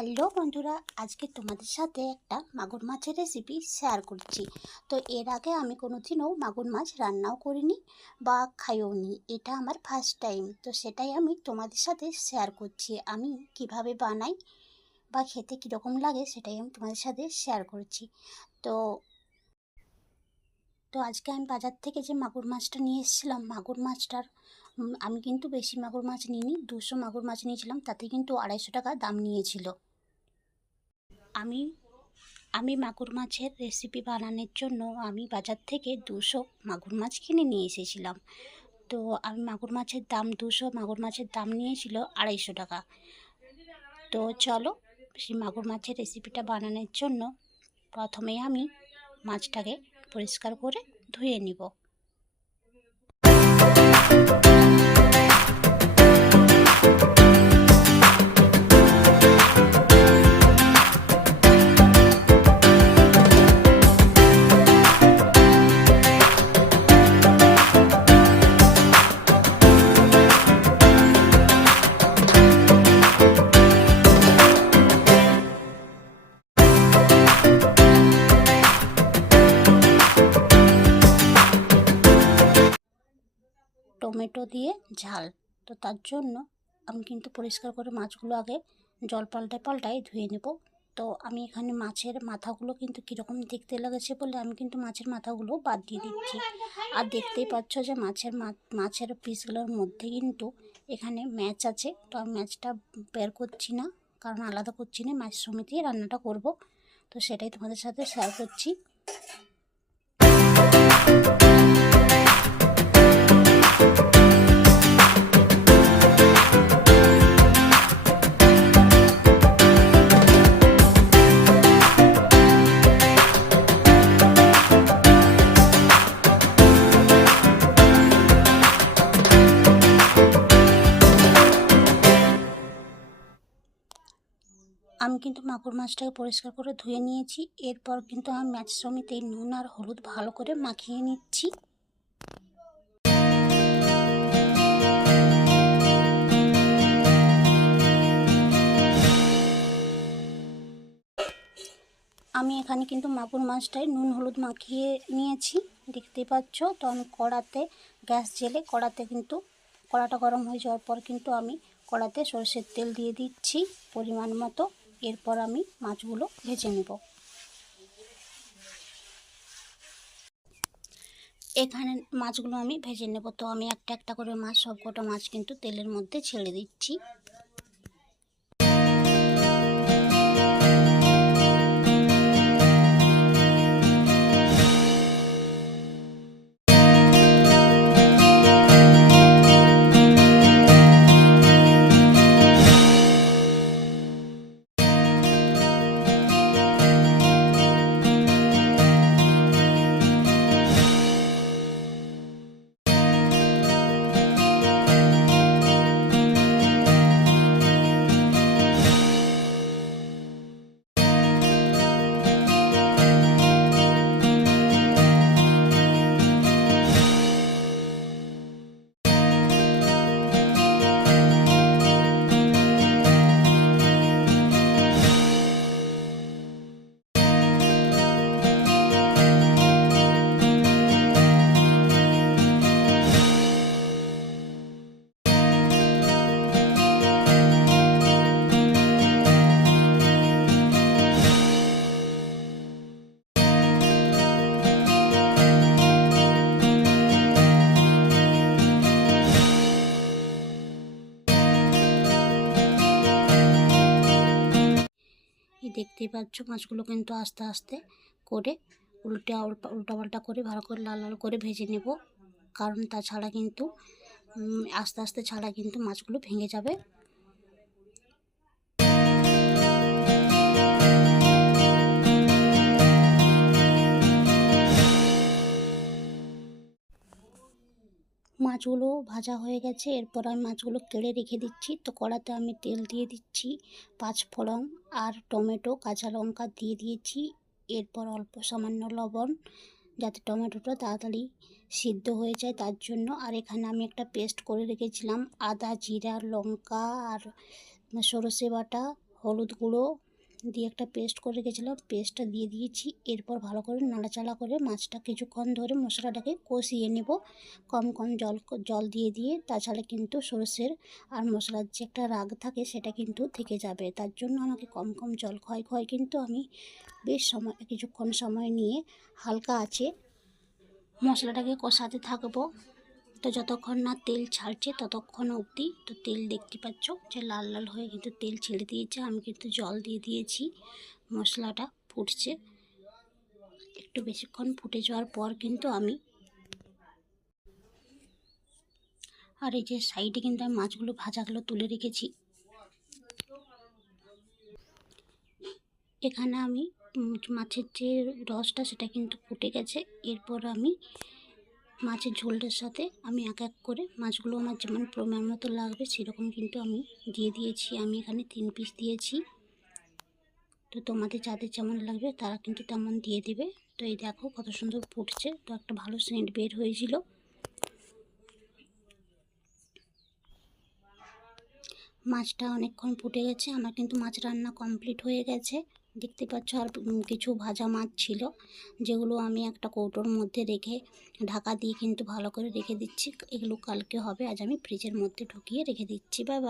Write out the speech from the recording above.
Hello বন্ধুরা, আজকে তোমাদের সাথে একটা মাগুর মাছের রেসিপি শেয়ার করছি। তো এর আগে আমি কোনোদিনও মাগুর মাছ রান্নাও করিনি বা খাইও নি, এটা আমার ফার্স্ট টাইম। তো সেটাই আমি তোমাদের সাথে শেয়ার করছি। আমি কিভাবে বানাই বা খেতে কীরকম লাগে সেটাই আমি তোমাদের সাথে শেয়ার করছি। তো তো আজকে আমি বাজার থেকে যে মাগুর মাছটা নিয়ে এসেছিলাম, মাগুর মাছটার আমি কিন্তু বেশি মাগুর মাছ নিইনি, 200 মাগুর মাছ নিয়েছিলাম, তাতে কিন্তু 250 টাকা দাম নিয়েছিল। আমি আমি মাগুর মাছের রেসিপি বানানোর জন্য আমি বাজার থেকে 200 মাগুর মাছ কিনে নিয়ে এসেছিলাম। তো আমি মাগুর মাছের দাম 200 মাগুর মাছের দাম নিয়েছিল 250 টাকা। তো চলো সেই মাগুর মাছের রেসিপিটা বানানোর জন্য প্রথমে আমি মাছটাকে পরিষ্কার করে ধুয়ে নিব। টমেটো দিয়ে ঝাল, তো তার জন্য আমি কিন্তু পরিষ্কার করে মাছগুলো আগে জল পাল্টায় ধুয়ে নেব। তো আমি এখানে মাছের মাথাগুলো কিন্তু কীরকম দেখতে লেগেছে বলে আমি কিন্তু মাছের মাথাগুলো বাদ দিয়ে দিচ্ছি। আর দেখতেই পাচ্ছ যে মাছের পিসগুলোর মধ্যে কিন্তু এখানে ম্যাচ আছে। তো আমি ম্যাচটা বের করছি না, কারণ আলাদা করছি না, মাছ সমেত রান্নাটা করব। তো সেটাই তোমাদের সাথে শেয়ার করছি। আমি কিন্তু মাগুর মাছটাকে পরিষ্কার করে ধুয়ে নিয়েছি। এরপর কিন্তু আমি মাছ সমেত নুন আর হলুদ ভালো করে মাখিয়ে নিচ্ছি। আমি এখানে কিন্তু মাগুর মাছটায় নুন হলুদ মাখিয়ে নিয়েছি, দেখতেই পাচ্ছ। তো আমি কড়াতে গ্যাস জেলে কড়াটা গরম হয়ে যাওয়ার পর কিন্তু আমি কড়াতে সরষের তেল দিয়ে দিচ্ছি পরিমাণ মতো। এরপর আমি মাছগুলো ভেজে নেব। এখানে মাছগুলো আমি ভেজে নেব। তো আমি একটা একটা করে মাছ, সবকটা মাছ কিন্তু তেলের মধ্যে ছেড়ে দিচ্ছি। দেখতেই পাচ্ছ মাছগুলো কিন্তু আস্তে আস্তে করে উল্টাপাল্টা করে ভালো করে লাল লাল করে ভেজে নেব, কারণ তাছাড়া কিন্তু আস্তে আস্তে ছাড়া কিন্তু মাছগুলো ভেঙে যাবে। মাছগুলো ভাজা হয়ে গেছে, এরপর আমি মাছগুলো কেড়ে রেখে দিচ্ছি। তো কড়াতে আমি তেল দিয়ে দিচ্ছি, 5 ফোড়ন আর টমেটো কাঁচা লঙ্কা দিয়ে দিয়েছি। এরপর অল্প সামান্য লবণ, যাতে টমেটোটা তাড়াতাড়ি সিদ্ধ হয়ে যায় তার জন্য। আর এখানে আমি একটা পেস্ট করে রেখেছিলাম, আদা জিরা লঙ্কা আর সরষে বাটা হলুদ গুঁড়ো দিয়ে একটা পেস্ট করে রেখেছিলাম, পেস্টটা দিয়ে দিয়েছি। এরপর ভালো করে নাড়াচাড়া করে মাছটা কিছুক্ষণ ধরে মশলাটাকে কষিয়ে নেব, কম কম জল দিয়ে দিয়ে। তাছাড়া কিন্তু সরষের আর মশলার যে একটা রাগ থাকে সেটা কিন্তু থেকে যাবে, তার জন্য আমাকে কম কম জল ক্ষয় কিন্তু আমি বেশ কিছুক্ষণ সময় নিয়ে হালকা আঁচে মশলাটাকে কষাতে থাকবো। তো যতক্ষণ না তেল ছাড়ছে ততক্ষণ অবধি। তো তেল দেখতে পাচ্ছ যে লাল লাল হয়ে কিন্তু তেল ছেড়ে দিয়েছে। আমি কিন্তু জল দিয়ে দিয়েছি, মশলাটা ফুটছে। একটু বেশিক্ষণ ফুটে যাওয়ার পর কিন্তু আমি আর এই যে সাইডে কিন্তু আমি মাছগুলো ভাজাগুলো তুলে রেখেছি। এখানে আমি মাছের যে রসটা সেটা কিন্তু ফুটে গেছে। এরপর আমি মাছের ঝোলটার সাথে আমি এক এক করে মাছগুলো আমার যেমন পরিমাণ মতো লাগবে সেরকম কিন্তু আমি দিয়ে দিয়েছি। আমি এখানে 3 পিস দিয়েছি। তো তোমাদের যাদের যেমন লাগবে তারা কিন্তু তেমন দিয়ে দেবে। তো এই দেখো কত সুন্দর ফুটছে, তো একটা ভালো সেন্ট বের হয়েছিল। মাছটা অনেকক্ষণ ফুটে গেছে, আমার কিন্তু মাছ রান্না কমপ্লিট হয়ে গেছে। দেখতে পাচ্ছ আর কিছু ভাজা মাছ ছিল, যেগুলো আমি একটা কৌটোর মধ্যে রেখে ঢাকা দিয়ে কিন্তু ভালো করে রেখে দিচ্ছি। এগুলো কালকে হবে, আজ আমি ফ্রিজের মধ্যে ঢুকিয়ে রেখে দিচ্ছি। Bye bye.